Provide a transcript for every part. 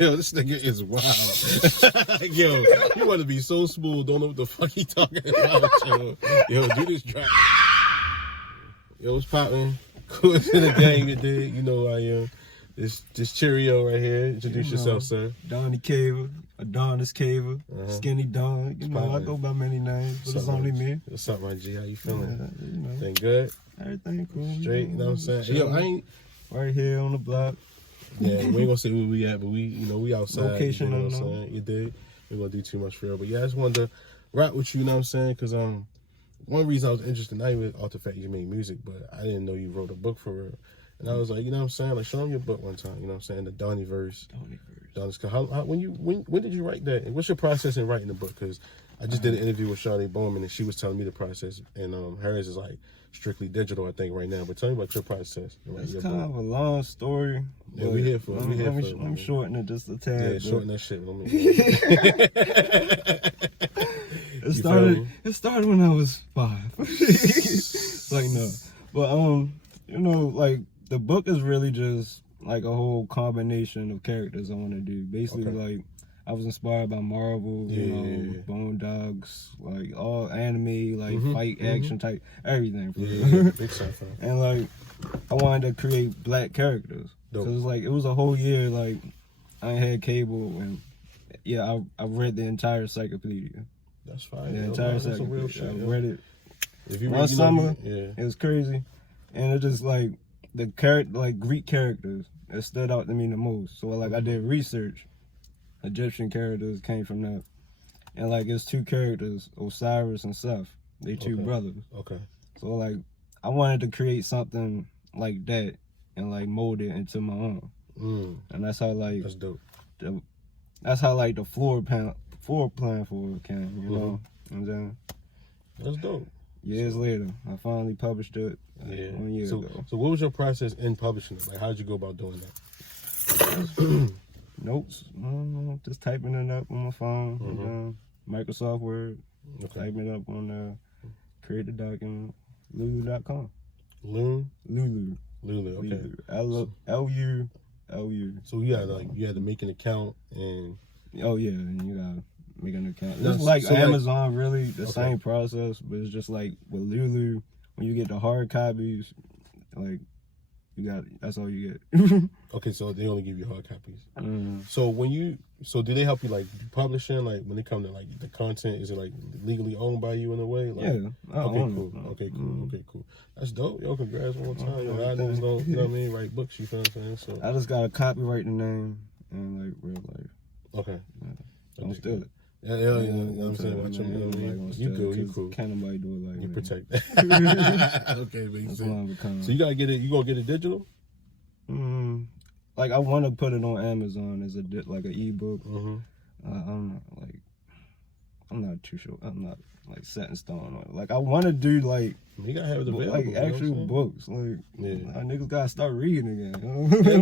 Yo, this nigga is wild. Yo, you want to be so smooth, don't know what the fuck he talking about, yo. Yo, do this track. Yo, what's poppin'? Koolestinthegame, you dig? You know who I am. This Cheerio right here. Introduce yourself, sir. Donny Cavers, Artist Cavers, Skinny Don. You know, I go by many names, but it's only me. What's up, my G? How you feeling? You know, Everything good? everything cool. Straight, you know what I'm saying? Yo, I ain't... Right here on the block. Yeah, we ain't gonna say where we at, but we outside. Location, you know what I'm saying? You dig? We ain't gonna do too much for real. But yeah, I just wanted to rap with you, you know what I'm saying? Because one reason I was interested, not even off the fact you make music, but I didn't know you wrote a book for real. And I was like, you know what I'm saying? Like, show them your book one time, you know what I'm saying? The Donniverse. When did you write that? And what's your process in writing the book? Because I just did an interview with Sade Bowman, and she was telling me the process. And hers is like strictly digital, I think, right now. But tell me about your process. It's kind of a long story. Yeah, we here for it. Let me shorten it just a tad. Yeah, shorten that shit. It started when I was 5. Like, no. But, you know, like, the book is really just like a whole combination of characters I want to do. Basically, like, I was inspired by Marvel, you know, Bone Dogs, like all anime, like fight, action type, everything. Big sci-fi. And like, I wanted to create black characters. Dope. So it was like, it was a whole year, like, I had cable, and yeah, I read the entire encyclopedia. That's fine. The entire encyclopedia. I read it. If you one summer, it was crazy. And it just like, the like Greek characters that stood out to me the most. So like, I did research. Egyptian characters came from that. And like, it's 2 characters, Osiris and Seth. They 2 brothers. Okay. So like, I wanted to create something like that and like mold it into my own. And that's how like, that's dope. That's how like the floor plan for it came, you know what I'm saying? That's dope. Years later, I finally published it 1 year ago. So what was your process in publishing it? Like, how did you go about doing that? Notes, just typing it up on my phone, Microsoft Word, typing it up on create a document, lulu.com. Lulu, okay. L-U. So you had to make an account and... Oh yeah, and you gotta make an account. It's like Amazon, really, the same process, but it's just like with Lulu, when you get the hard copies, like, that's all you get. Okay, so they only give you hard copies. So do they help you like publishing? Like when it comes to like the content, is it like legally owned by you in a way? Like, yeah. Okay, cool. That's dope. Yo, congrats one time. Yo, I niggas don't, you know what I mean, write books. You feel what I'm saying? So I just gotta copyright the name and like real life. Okay. Don't steal it. Yeah, you know what I'm saying? Watch them, you know what I mean? You cool. Can't nobody do it like you me. Protect that. Okay, makes sense. So you gotta get it. You gonna get it digital? Like I want to put it on Amazon as an ebook. I'm not too sure. I'm not like set in stone on it. Like I want to do like you gotta have it available, like actual books. Like niggas gotta start reading again.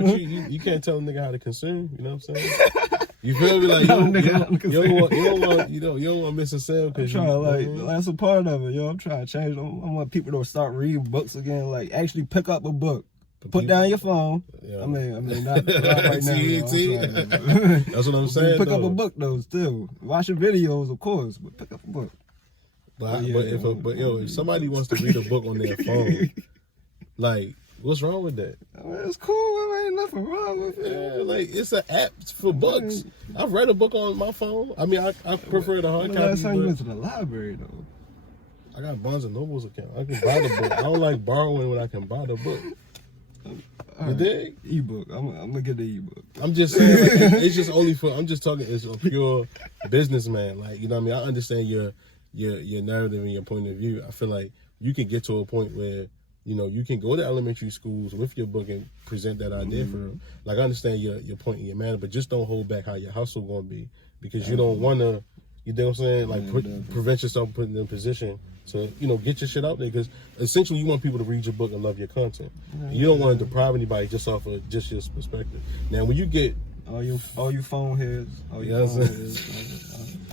But you can't tell a nigga how to consume. You know what I'm saying? You feel me? Like you don't want to miss a sale because that's a part of it, yo. I'm trying to change. I want people to start reading books again. Like actually pick up a book. Put down your phone. Yeah. I mean, not right now. That's what I'm saying. Pick up a book though. Still, watch your videos, of course, but pick up a book. But if somebody wants to read a book on their phone, like, what's wrong with that? I mean, it's cool. There ain't nothing wrong with it. Yeah, like it's an app for books. I've read a book on my phone. I mean, I prefer the hard copy. Last time you went to the library though? I got Barnes and Noble's account. I can buy the book. I don't like borrowing when I can buy the book. You dig? Ebook. I'm gonna get the ebook. I'm just saying, like, it's just only for. I'm just talking as a pure businessman. Like, you know what I mean? I understand your narrative and your point of view. I feel like you can get to a point where, you know, you can go to elementary schools with your book and present that idea for them. Like, I understand your point and your manner, but just don't hold back how your hustle gonna be, because you don't want to. You know what I'm saying? Like, prevent yourself from putting in a position to, you know, get your shit out there, because essentially you want people to read your book and love your content. You don't want to deprive anybody just off of just your perspective. Now, when you get all you phone heads, I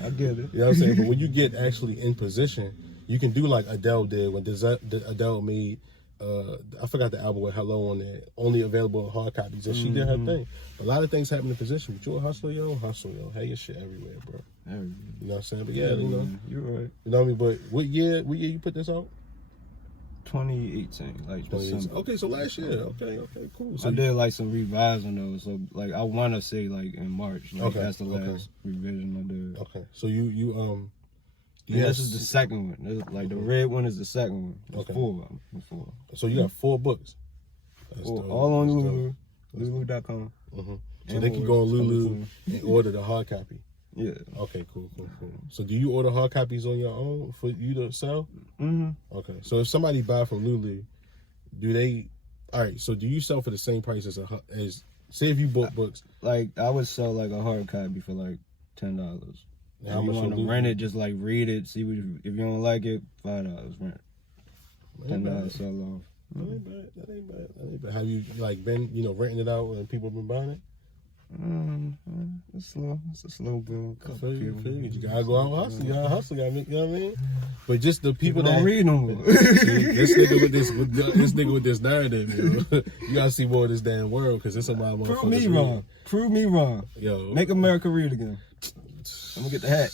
get it. You know what I'm saying? But when you get actually in position, you can do like Adele did when Adele made I forgot the album with Hello on there, only available in hard copies, and she did her thing. A lot of things happen in position, but you a hustler, yo, hustle, yo. Have your shit everywhere, bro. Everywhere. You know what I'm saying? But yeah, you know. You're right. You know what I mean? But what year you put this out? 2018, like 2018. December. Okay, so last year. Okay, cool. So I did like some revising though, so like I want to say like in March. Like, Okay, that's the last revision I did. okay. So you Yeah, this is the second one. This, like the red one is the second one. There's Okay. 4 of them. There's 4. So you got 4 books. That's dope. All on That's Lulu, dope. Lulu.com. So they can go on Lulu and order the hard copy. Yeah. Okay, cool. So do you order hard copies on your own for you to sell? Okay. So if somebody buy from Lulu, do they? All right. So do you sell for the same price as say if you bought books? Like I would sell like a hard copy for like $10. How If you much want for to Lulu? rent it, just like read it, see what if you don't like it, $5 rent. Ain't bad. $10 sell off. That ain't bad. Have you like been renting it out and people been buying it? It's slow. It's a slow build. I feel you. You gotta go out and hustle. You gotta hustle. You know what I mean? But just the people don't that read no more. this nigga with this narrative, yo. You gotta see more of this damn world because it's a lot of Prove motherfuckers. me wrong. Prove me wrong. Yo, Make America read again. I'm gonna get the hat.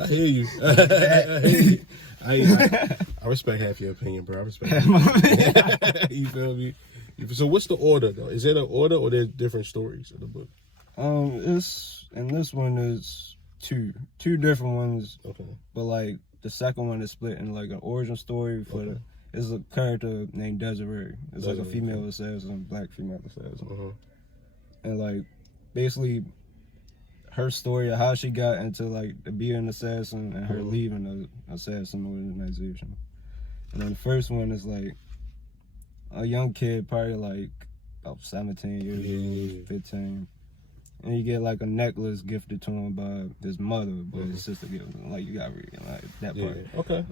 I hear you. I hear you. I respect half your opinion, bro. I respect it. You feel me? So what's the order though? Is it an order or there's different stories of the book? This one is two different ones. Okay. But like the second one is split in like an origin story for it's a character named Desiree. It's like a female assassin, black female assassin. And like basically her story of how she got into like to be an assassin and her leaving the assassin organization. And then the first one is like a young kid, probably like about 17 years old, 15. And you get like a necklace gifted to him by his mother, but his sister gives him. Like you got read like that part. Okay.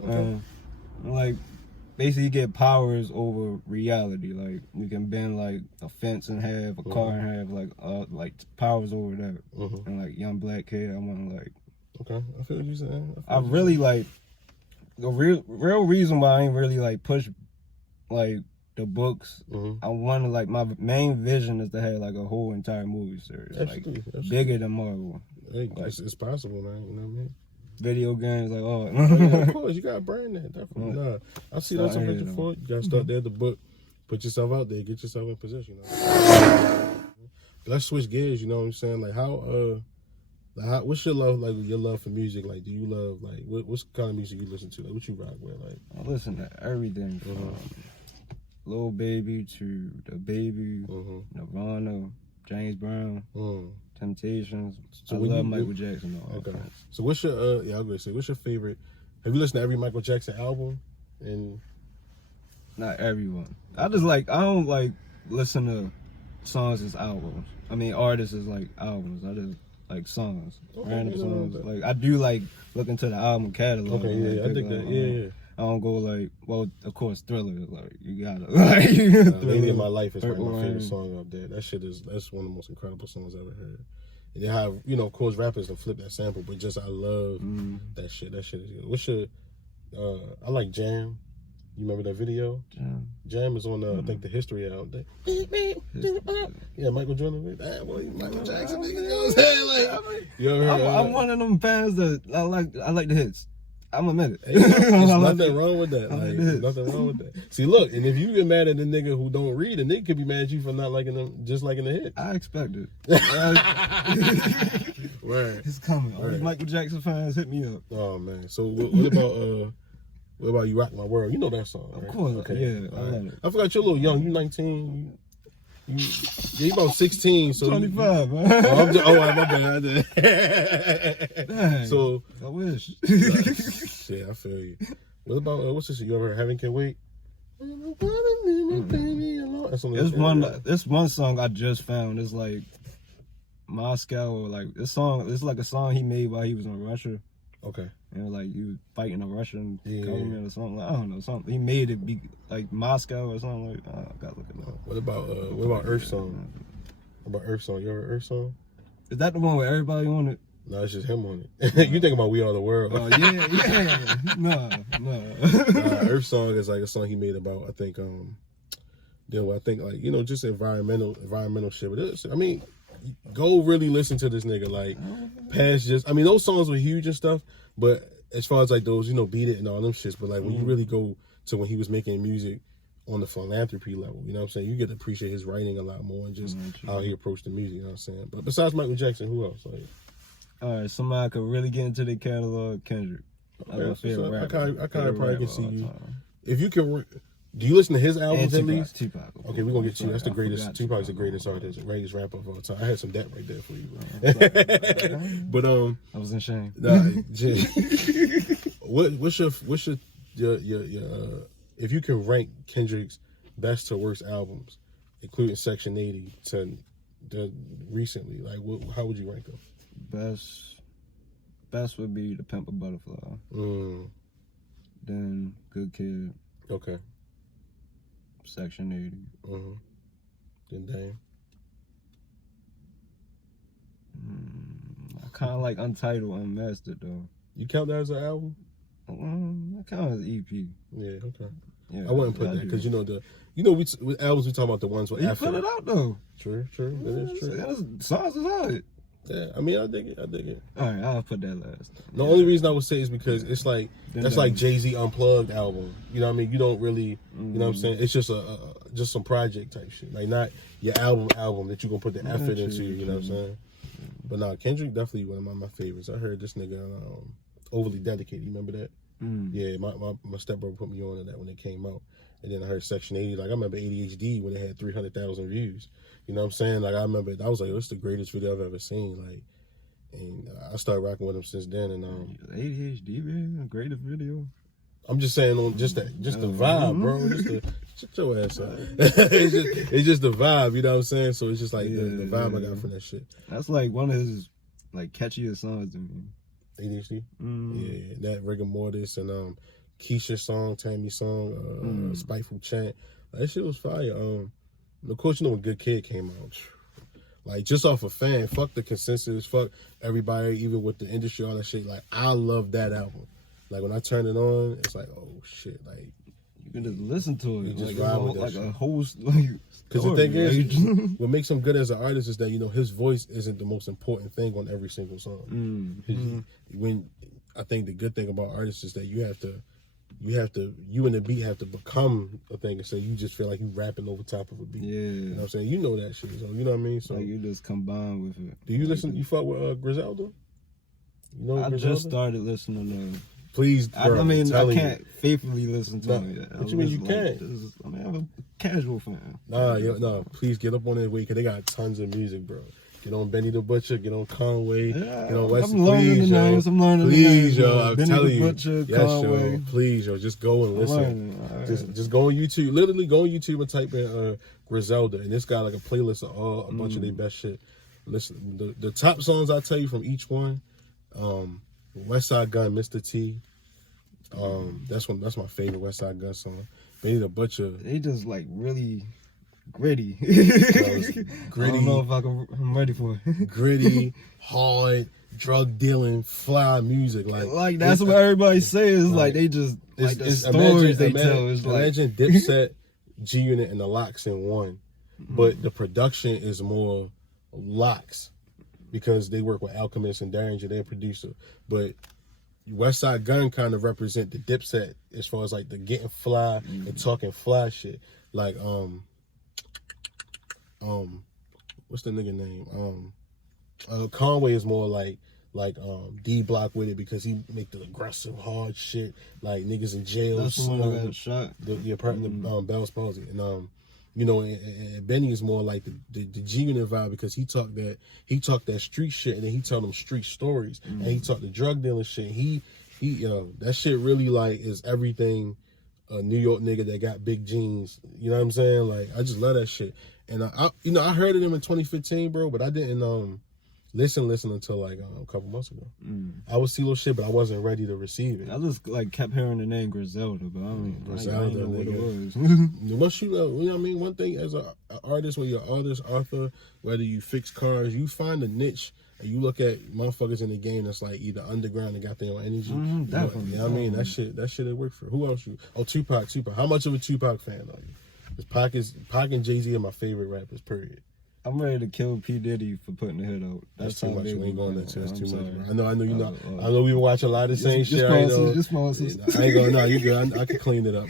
Like basically you get powers over reality. Like you can bend like a fence in half, a car in half, like powers over that. And like young black kid, I want to like. Okay, I feel what you're saying. I really like the real reason why I ain't really like push like the books. I want to like my main vision is to have like a whole entire movie series, Absolutely. Bigger than Marvel. Hey, it's possible, man. You know what I mean? Video games, like Yeah, of course, you got to brand that. Definitely. Nah, I see that's a picture for it. You got to start there. The book, put yourself out there, get yourself in position. Let's switch gears. You know what I'm saying? Like how what's your love for music? Like, do you love like what's kind of music you listen to? Like, what you rock with? Like, I listen to everything from Lil Baby to The Baby, Nirvana, James Brown, Temptations. So I love Michael Jackson. Okay. So what's your I was gonna say, what's your favorite? Have you listened to every Michael Jackson album? And not everyone. I don't like listen to songs as albums. I mean artists as like albums. I just like songs. Random songs. Like I do like look into the album catalog. Okay, yeah, I think that. Yeah. I don't go like, well, of course, Thriller. Like you gotta. Like, Lady in My Life is probably my favorite song up there. That's one of the most incredible songs I've ever heard. And they have, of course, rappers that flip that sample, but just I love that shit. That shit is good. What's your? I like Jam. You remember that video? Jam is on I think the History album. Yeah, Michael Jordan. That boy, Michael Jackson. You know what I'm saying? Like, you ever heard I'm one of them fans that I like the hits. I'm admit it. Hey, there's nothing wrong with that. Like, there's nothing wrong with that. See, look, and if you get mad at the nigga who don't read, the nigga could be mad at you for not liking them, just liking the hits. I expect it. Right. It's coming. All Right. these Michael Jackson fans hit me up. Oh man. So what about You Rock My World? You know that song, right? Of course. Okay. Yeah, I love it. I forgot you're a little young. You 19. You about 16. So 25, man. My bad. Dang, So I wish. shit, I feel you. What about what's this? You ever heard Heaven Can Wait? This one song I just found. It's like Moscow, or like this song. It's like a song he made while he was in Russia. Okay. And like he was fighting the Russian government or something. Like, I don't know, something. He made it be like Moscow or something like. I gotta look it up. What about Earth Song? What about Earth Song? You ever heard Earth Song? Is that the one where everybody on it? No, it's just him on it. You think about We Are the World. Oh, yeah. No. Earth Song is like a song he made about, I think, like, you know, just environmental shit. But I mean, go really listen to this nigga. Like, past just, I mean, those songs were huge and stuff, but as far as like those, you know, Beat It and all them shits, but like when you really go to when he was making music on the philanthropy level, you know what I'm saying? You get to appreciate his writing a lot more and just how he approached the music, you know what I'm saying? But besides Michael Jackson, who else? Like, all right, somebody I could really get into the catalog, Kendrick. Okay, I kind of probably can see you. If you can, do you listen to his albums at least? Tupac. Okay, we're gonna get you. That's the greatest. Tupac's the greatest artist, greatest rapper of all time. I had some debt right there for you, but I was in shame. Nah, what's your if you can rank Kendrick's best to worst albums, including Section 80 to the recently, like how would you rank them? Best would be The Pimp a Butterfly. Then Good Kid. Okay. Section 80. Then Dame. I kind of like Untitled, Unmastered though. You count that as an album? I count it as EP. Yeah. Okay. Yeah, I wouldn't put that because with albums we talking about the ones with after. Put it out though. True. That is true. Songs is hard. Yeah, I mean, I dig it. All right, I'll put that last. The only reason I would say is because it's like that's like Jay-Z Unplugged album. You know what I mean? You don't really, you know what I'm saying? It's just just some project type shit. Like not your album that you gonna put the effort into. You know what I'm saying? But nah, Kendrick definitely one of my favorites. I heard this nigga Overly Dedicated. You remember that? Yeah, my stepbrother put me on that when it came out. And then I heard Section 80. Like I remember ADHD when it had 300,000 views. You know what I'm saying? Like I remember, I was like, it's the greatest video I've ever seen. Like, and I started rocking with him since then. And ADHD, man, greatest video. I'm just saying on just the vibe, bro. Shut your ass up. it's just the vibe. You know what I'm saying? So it's just like the vibe I got from that shit. That's like one of his like catchiest songs to me. ADHD. Yeah, that Rigor Mortis and Keisha song, Tammy song, Spiteful Chant. That shit was fire. Of course, you know when Good Kid came out, like just off a fan, fuck the consensus, fuck everybody, even with the industry, all that shit. Like I love that album. Like when I turn it on, it's like, oh shit, like you can just listen to it, you just like, vibe with that like shit. a host. Like, because the thing is, what makes him good as an artist is that his voice isn't the most important thing on every single song. When I think the good thing about artists is that you and the beat have to become a thing, and so you just feel like you rapping over top of a beat. Yeah. You know what I'm saying? You know that shit, so you know what I mean? So like you just combine with it. Do you listen, you fuck with Griselda? You know I Griselda? just started listening to Please, bro, I can't faithfully listen to him yet. What you mean you can't? I'm a casual fan. Nah, please get up on that way, because they got tons of music, bro. Get on Benny the Butcher, get on Conway, get on West. I'm learning the names. Please, yo, I'm Benny telling the you. Butcher, Yes, Conway. yo, please, yo, just go and listen. Just go on YouTube. Literally go on YouTube and type in Griselda, and this got like a playlist of a bunch of their best shit. Listen, the top songs I tell you from each one, West Side Gun, Mr. T. That's my favorite West Side Gun song. Benny the Butcher. They just like really gritty. Gritty. I don't know if I'm ready for it. Gritty, hard, drug dealing, fly music. Like that's what everybody says. Like they just like the stories they tell. Is like imagine Dipset, G Unit, and the Lox in one, but the production is more Lox because they work with Alchemist and Derringer, their producer. But West Side Gun kind of represent the Dipset as far as like the getting fly and talking fly shit. Like what's the nigga name? Conway is more like D Block with it because he make the aggressive hard shit like niggas in jail. That's the one that got shot. The Bell's palsy and and Benny is more like the G Unit vibe because he talked that street shit and then he tell them street stories and he talked the drug dealing shit. He that shit really like is everything a New York nigga that got big jeans. You know what I'm saying? Like I just love that shit. And I heard of him in 2015, bro, but I didn't listen until like a couple months ago. I would see little shit, but I wasn't ready to receive it. I just like kept hearing the name Griselda, but I didn't know what it was. Once you know what I mean, one thing as an artist, when you're an artist, author, whether you fix cars, you find a niche and you look at motherfuckers in the game that's like either underground and got their own energy. Definitely. You know what I mean? That shit it worked for. Who else you? Oh, Tupac. How much of a Tupac fan are you? Because Pac and Jay-Z are my favorite rappers, period. I'm ready to kill P. Diddy for putting the hit out. That's too much. We ain't going into that's too much, bro. I know you know. I know we watch a lot of the same shit. Just sponsors. I ain't going. No, you good. I can clean it up,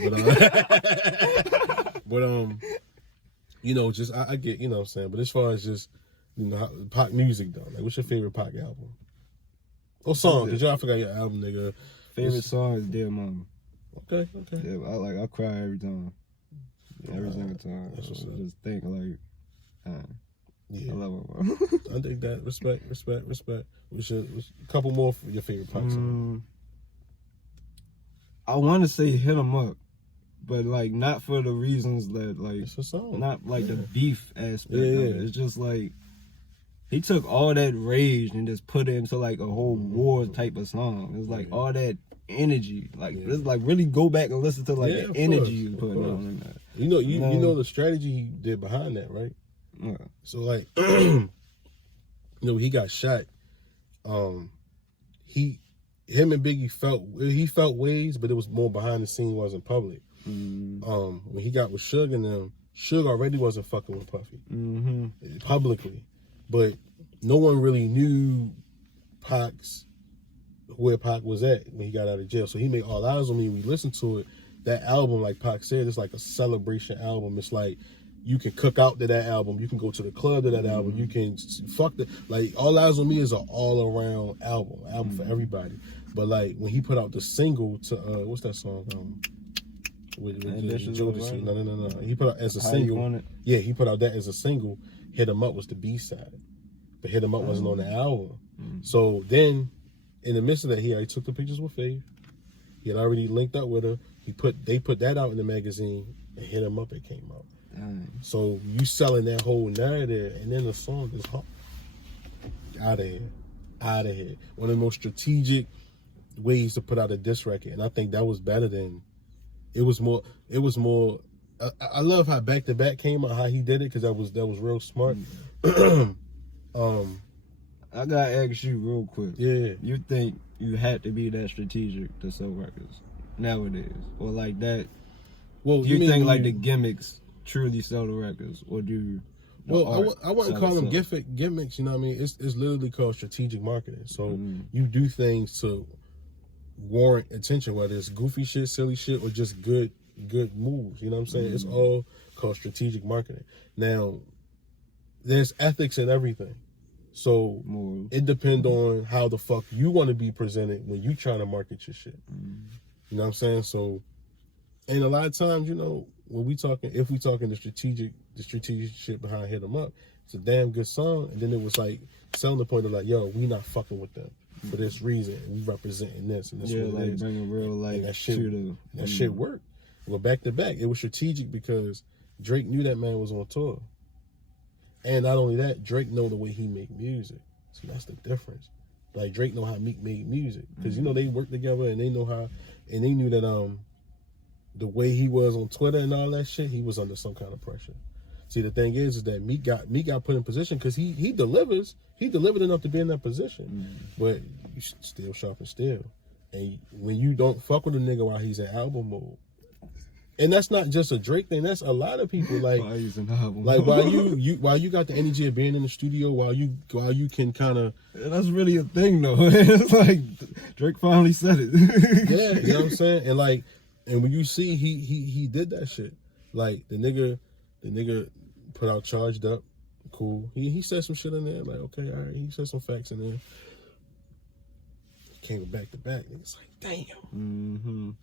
but you know, just I get, you know what I'm saying. But as far as just, you know, Pac music though, like, what's your favorite Pac album? Or song? Cause y'all forgot your album, nigga. Favorite song is Dear Mama. Okay. Yeah, I cry every time. Every single time. That's what's up. Just think like, yeah. I love it, bro. I think that. Respect. What's a couple more for your favorite Pac song? I want to say Hit 'Em Up, but like not for the reasons that like It's a song. Not like the beef aspect of Yeah. it. It's just like he took all that rage and just put it into like a whole war type of song. It's like all that energy. Like it's like really go back and listen to like the energy you putting on in that. You know the strategy he did behind that, right? Yeah. So like, you know, he got shot. Him and Biggie felt ways, but it was more behind the scene, wasn't public. When he got with Suge and them, Suge already wasn't fucking with Puffy publicly, but no one really knew where Pac was at when he got out of jail. So he made All Eyes on Me. We listened to it. That album, like Pac said, it's like a celebration album. It's like you can cook out to that album. You can go to the club to that album. You can like All Eyes on Me is an all around album for everybody. But like when he put out the single to what's that song? With Jodeci. No. He put out as a single. Yeah, he put out that as a single. Hit 'Em Up was the B side, but Hit 'Em Up wasn't on the album. So then, in the midst of that, he already took the pictures with Faith. He had already linked up with her. They put that out in the magazine, and Hit 'Em Up it came out. So you selling that whole narrative, and then the song is out of here. One of the most strategic ways to put out a diss record, and I think that was better than. It was more. I love how Back to Back came out, how he did it, because that was real smart. I gotta ask you real quick. Yeah. You think you had to be that strategic to sell records nowadays, or like that? Well, do you think like the gimmicks truly sell the records, or do? Well, I wouldn't call them gimmicks. You know what I mean? It's literally called strategic marketing. So you do things to warrant attention, whether it's goofy shit, silly shit, or just good moves. You know what I'm saying? It's all called strategic marketing. Now, there's ethics in everything. So it depends on how the fuck you want to be presented when you trying to market your shit. You know what I'm saying? So, and a lot of times, you know, if we talking the strategic shit behind Hit 'Em Up, it's a damn good song. And then it was like selling the point of like, yo, we not fucking with them for this reason. We representing this and this. Yeah, like bringing real life. That shit worked. Well, Back to Back, it was strategic because Drake knew that man was on tour. And not only that, Drake know the way he make music. So that's the difference. Like Drake know how Meek made music. Because you know they work together and they know how, and they knew that the way he was on Twitter and all that shit, he was under some kind of pressure. See, the thing is that Meek got put in position because he delivers. He delivered enough to be in that position. But you still sharp and still. And when you don't fuck with a nigga while he's in album mode, and that's not just a Drake thing. That's a lot of people. Like, while you got the energy of being in the studio, while you can kind of. That's really a thing, though. It's like Drake finally said it. Yeah, you know what I'm saying. And like, and when you see he did that shit. Like the nigga put out Charged Up, cool. He said some shit in there. Like, okay, all right. He said some facts in there. Came Back to Back. Niggas like, damn.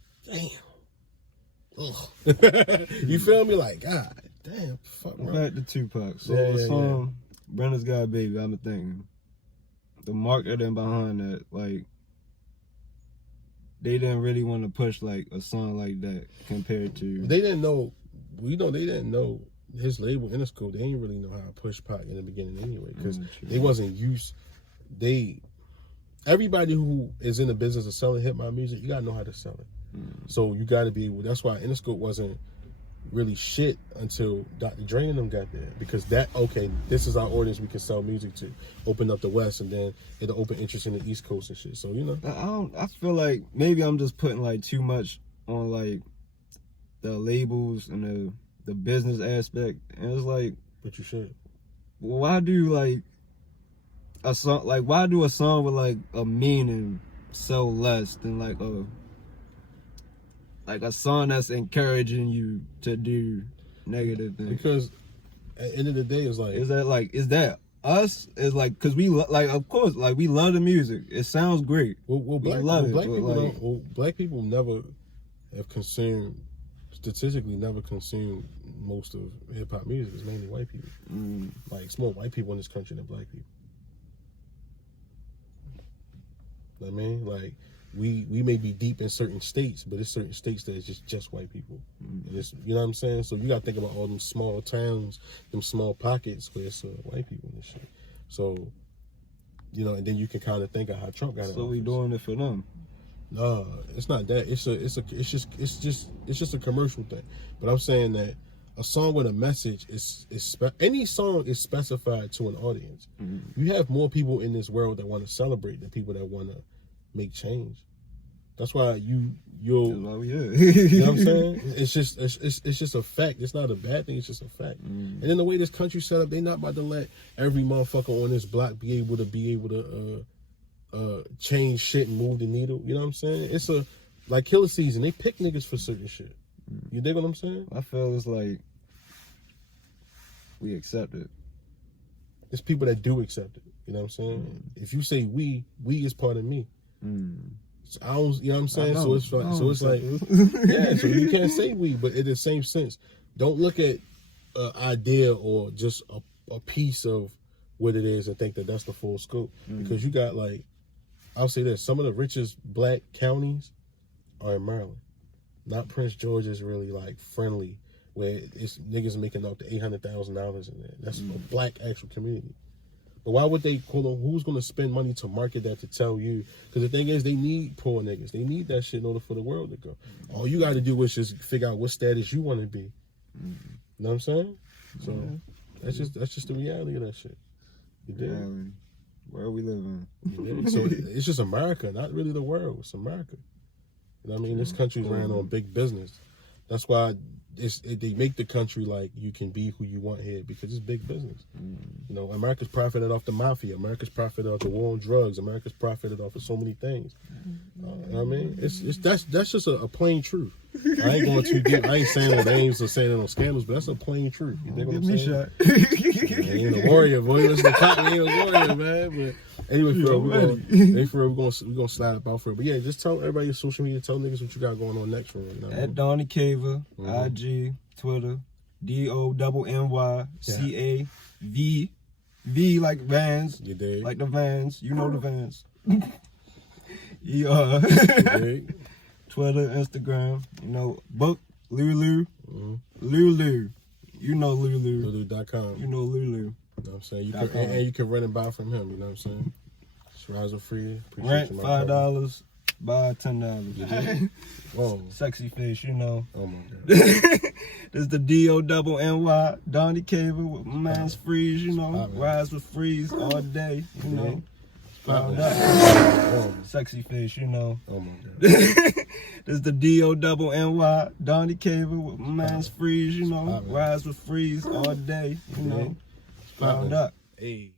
You feel me? Like, God damn, fuck, bro. Back to Tupac. So the song Brenda's Got a Baby, I've been thinking the marketing behind that, like they didn't really want to push like a song like that compared to. They didn't know. They didn't know his label Interscope. They didn't really know how to push Pac in the beginning anyway, because they wasn't used. Everybody who is in the business of selling hip hop music, you gotta know how to sell it. So you got to be able. That's why Interscope wasn't really shit until Dr. Dre and them got there, because this is our audience we can sell music to, open up the West, and then it'll open interest in the East Coast and shit. So I feel like maybe I'm just putting like too much on like the labels and the business aspect, and it's like, but you should. Why do like a song with like a meaning sell less than like a song that's encouraging you to do negative things? Because at the end of the day, it's like, is that us? It's like, because we like, of course, like, we love the music. It sounds great. Black people never have consumed, statistically never consumed most of hip hop music. It's mainly white people. Like, it's more white people in this country than black people. You know what I mean? Like, we may be deep in certain states, but it's certain states that it's just white people. And it's, you know what I'm saying? So you gotta think about all them small towns, them small pockets where it's white people and shit. So, you know, and then you can kind of think of how Trump got it. So we doing it for them? No, it's not that. It's just a commercial thing. But I'm saying that a song with a message any song is specified to an audience. You have more people in this world that want to celebrate than people that want to make change. That's why you know what I'm saying? It's just a fact. It's not a bad thing. It's just a fact. And then the way this country's set up, they not about to let every motherfucker on this block be able to change shit and move the needle. You know what I'm saying? It's like Killer Season. They pick niggas for certain shit. You dig what I'm saying? I feel it's like we accept it. It's people that do accept it. You know what I'm saying? If you say we is part of me. So I don't, you know what I'm saying? So it's like, yeah, so you can't say we, but in the same sense, don't look at an idea or just a piece of what it is and think that that's the full scope. Because you got, like, I'll say this, some of the richest black counties are in Maryland. Not Prince George is really like friendly, where it's niggas making up to $800,000 in there. That's a black actual community. But why would they call them? Who's gonna spend money to market that, to tell you? Because the thing is, they need poor niggas. They need that shit in order for the world to go. All you got to do is just figure out what status you want to be. You know what I'm saying? So that's just the reality of that shit. You dig? Where we live in. So it's just America, not really the world. It's America. You know what I mean? This country's ran on big business. That's why they make the country like you can be who you want here, because it's big business. You know, America's profited off the mafia. America's profited off the war on drugs. America's profited off of so many things. You know what I mean? That's just a plain truth. I ain't going too deep. I ain't saying no names or saying no scandals, but that's a plain truth. You dig what I'm saying? I ain't a warrior, boy. Listen to Cotton, ain't a warrior, man. But anyway, we're gonna slide up out for it. But yeah, just tell everybody your social media. Tell niggas what you got going on next for it. You know? At Donny Caver, IG, Twitter, DONNY CAV like Vans. You dig? Like the Vans. You know the Vans. Twitter, Instagram, you know, book Lulu. Lulu. You know Lulu. Lulu.com. You know Lulu. You know what I'm saying? You can rent and buy from him, you know what I'm saying? Rise are free. Rent $5, buy $10. Whoa. Sexy face, you know. Oh my God. This is the DONNY, Donny Caver with my man's Freeze, you know. Rise with Freeze all day, you know. Found out. Sexy face, you know. Oh my God. This is the DONNY, Donny Caver with my man's Freeze, you know. Rise with Freeze all day, you know. Found out. Hey.